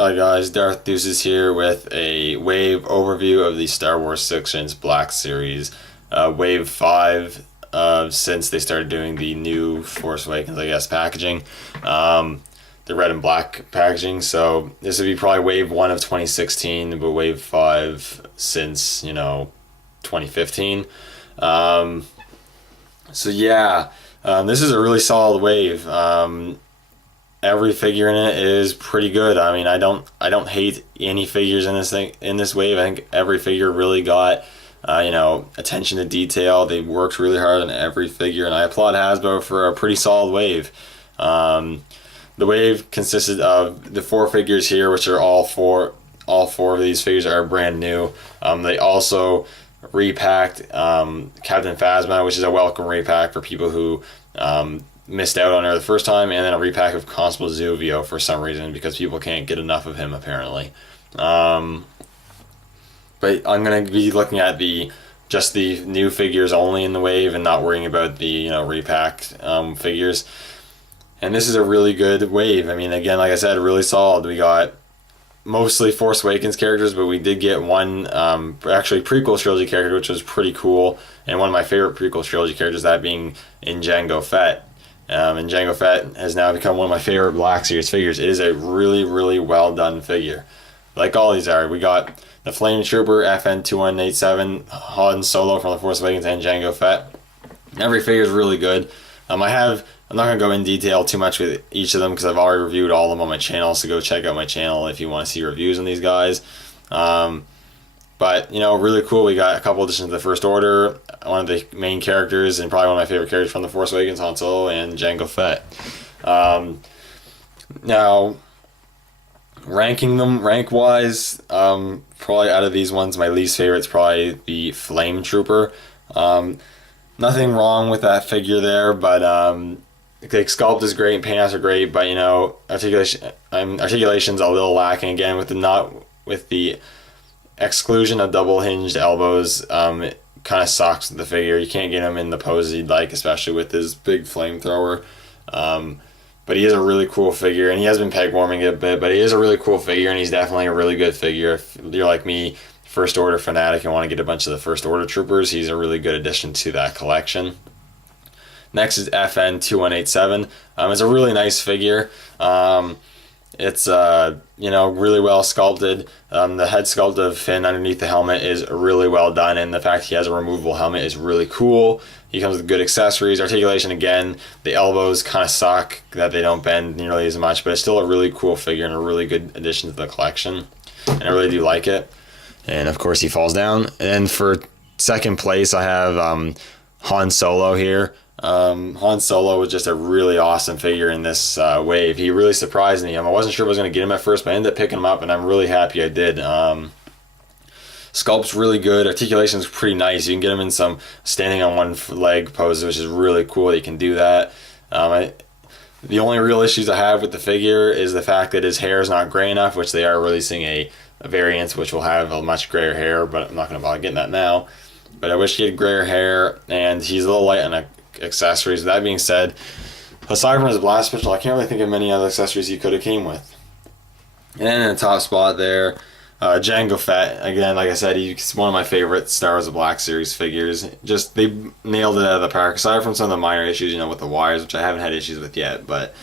Hi guys, Darth Deuces here with a wave overview of the Star Wars Sections Black Series. Wave 5, since they started doing the new Force Awakens, I guess, packaging. The red and black packaging, so this would be probably Wave 1 of 2016, but Wave 5 since, 2015. This is a really solid wave. Every figure in it is pretty good. I mean, I don't hate any figures in this wave. I think every figure really got attention to detail. They worked really hard on every figure, and I applaud Hasbro for a pretty solid wave. The wave consisted of the 4 figures here, which are all four of these figures are brand new. They also repacked Captain Phasma, which is a welcome repack for people who missed out on her the first time, and then a repack of Constable Zuvio for some reason, because people can't get enough of him apparently. But I'm going to be looking at just the new figures only in the wave and not worrying about the repacked figures. And this is a really good wave. I mean, again, like I said, really solid. We got mostly Force Awakens characters, but we did get one actually prequel trilogy character, which was pretty cool, and one of my favorite prequel trilogy characters, that being in Jango Fett. And Jango Fett has now become one of my favorite Black Series figures. It is a really, really well done figure. Like all these are. We got the Flame Trooper FN2187, Han Solo from The Force Awakens, and Jango Fett. Every figure is really good. I'm not going to go in detail too much with each of them because I've already reviewed all of them on my channel, so go check out my channel if you want to see reviews on these guys. But, really cool. We got a couple additions to the First Order, one of the main characters, and probably one of my favorite characters from The Force Awakens, Han Solo, and Jango Fett. Now, ranking them rank-wise, probably out of these ones, my least favorite is probably the Flame Trooper. Nothing wrong with that figure there, but the sculpt is great and paintouts are great, but articulation's a little lacking again with the exclusion of double hinged elbows. It kind of sucks with the figure. You can't get him in the poses he'd like, especially with his big flamethrower. But he is a really cool figure, and he has been peg warming it a bit, but he is a really cool figure, and he's definitely a really good figure. If you're like me, First Order fanatic, and want to get a bunch of the First Order troopers, he's a really good addition to that collection. Next is FN2187. It's a really nice figure. It's really well sculpted. The head sculpt of Finn underneath the helmet is really well done, and the fact he has a removable helmet is really cool. He comes with good accessories. Articulation, again, the elbows kind of suck that they don't bend nearly as much, but it's still a really cool figure and a really good addition to the collection, and I really do like it. And of course he falls down. And for second place, I have Han Solo here. Han Solo was just a really awesome figure in this wave. He really surprised me. I wasn't sure if I was going to get him at first, but I ended up picking him up, and I'm really happy I did. Sculpt's really good. Articulation's pretty nice. You can get him in some standing on one leg poses, which is really cool that you can do that. The only real issues I have with the figure is the fact that his hair is not gray enough, which they are releasing a variant which will have a much grayer hair, but I'm not going to bother getting that now. But I wish he had grayer hair, and he's a little light on accessories. That being said, aside from his blast pistol, I can't really think of many other accessories he could have came with. And in the top spot there, Jango Fett. Again, like I said, he's one of my favorite Star Wars: The Black Series figures. Just, they nailed it out of the park. Aside from some of the minor issues, with the wires, which I haven't had issues with yet, but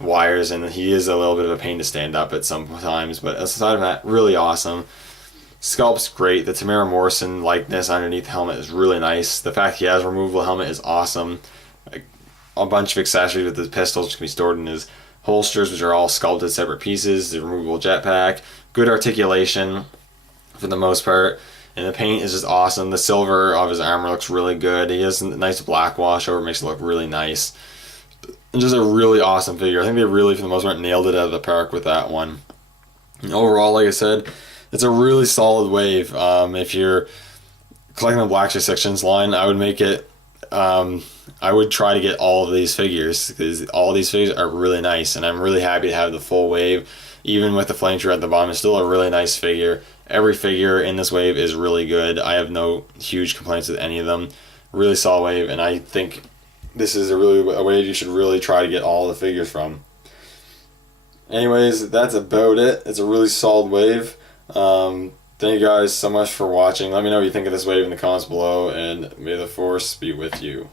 wires, and he is a little bit of a pain to stand up at some times, but aside from that, really awesome. Sculpt's great. The Tamara Morrison likeness underneath the helmet is really nice. The fact he has a removable helmet is awesome. A bunch of accessories with his pistols which can be stored in his holsters, which are all sculpted separate pieces. The removable jetpack. Good articulation for the most part. And the paint is just awesome. The silver of his armor looks really good. He has a nice black wash over it, makes it look really nice. And just a really awesome figure. I think they really, for the most part, nailed it out of the park with that one. And overall, like I said, it's a really solid wave. If you're collecting the Black Series Sections line, I would make it. I would try to get all of these figures because all these figures are really nice, and I'm really happy to have the full wave. Even with the Flame Trooper at the bottom, it's still a really nice figure. Every figure in this wave is really good. I have no huge complaints with any of them. Really solid wave, and I think this is a wave you should really try to get all the figures from. Anyways, that's about it. It's a really solid wave. Thank you guys so much for watching. Let me know what you think of this wave in the comments below, and may the force be with you.